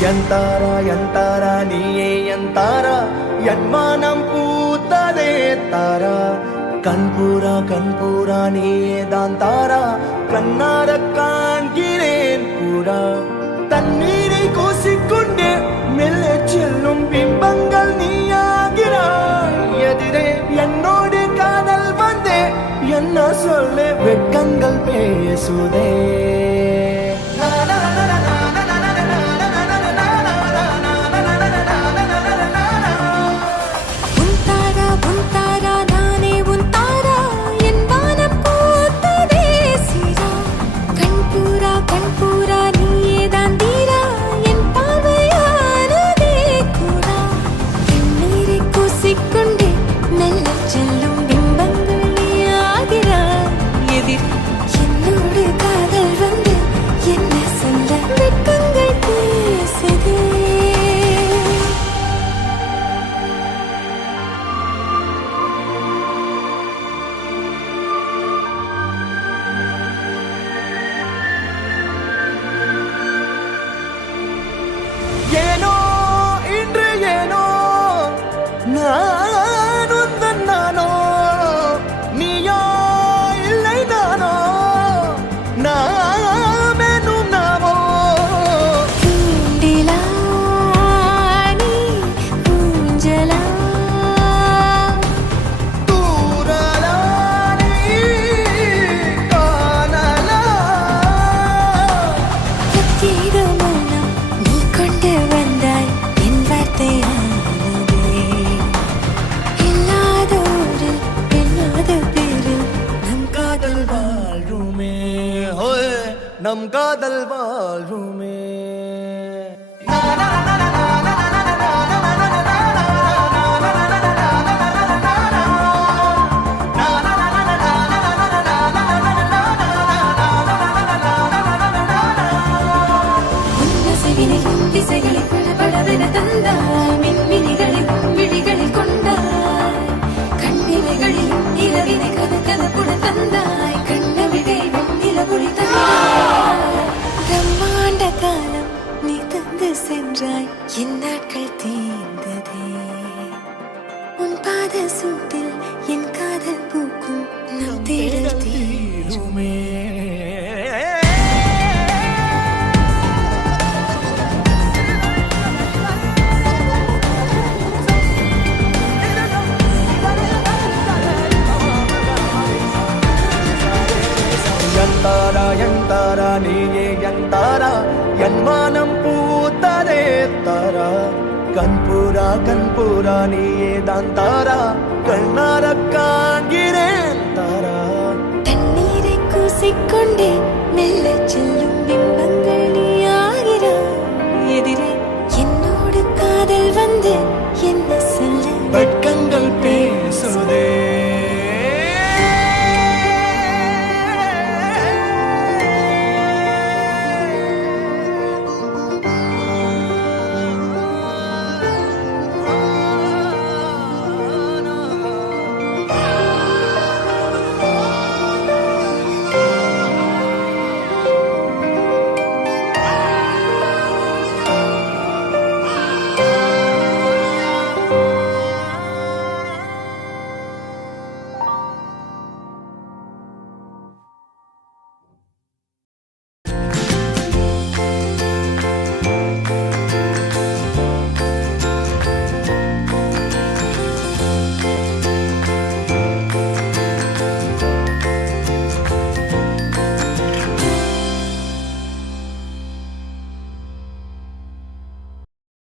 எந்தாரா நீயே எந்தாரா என் மானம் பூத்ததே தாரா கண்பூரா நீயே தான் தாரா கண்ணார காண்கிறேன் பூரா தண்ணீரை கூசிக்கொண்டே மெல்ல செல்லும் பிம்பங்கள் நீயாகிறாய் எதிரே என்னோடு காதல் வந்தே என்ன சொல்ல வெட்கங்கள் பேசுதே ஏனோ இன்று ஏனோ நான் உந்தன் நானோ நீயோ இல்லை நானோ நாமெனும் நாமோ தூண்டிலா நீ ஊஞ்சலா தூரலா நீ காணலா எத்தீது மனம் நீ கொண்டு வந்தாய் என் வார்த்தையானதே இல்லாத ஊரில் இல்லாத பேரில் நம் காதல் வாழ்வுமே ஹோய் நம் காதல் வாழ்வுமே உன்னசைவினையும் திசைகளில் படபடவென தந்தாய் மின்மினிகளில் விழிகளில் கொண்டாய் கண்ணிமைகளிலும் இரவினை கதகதப்புடன் தந்தாய் கண்ணவிழை வெண்ணில ஒளி தந்தாய் பிரம்மாண்ட காலம் நீ தந்து சென்றாய் என் நாட்கள் தீர்ந்ததே உன் பாத சூட்டில் என் காதல் பூக்கும் நம் தேடல் தீருமே எந்தாரா நீயே எந்தாரா என் மானம் பூத்ததே தாரா கண்பூரா நீயே தான் தாரா கண்ணார காண்கிறேன் தாரா தண்ணீரை கூசிக்கொண்டே மெல்ல செல்லும் பிம்பங்கள் நீயாகிறாய் எதிரே என்னோடு காதல் வந்து என்ன சொல்ல வெட்கங்கள் பேசுதே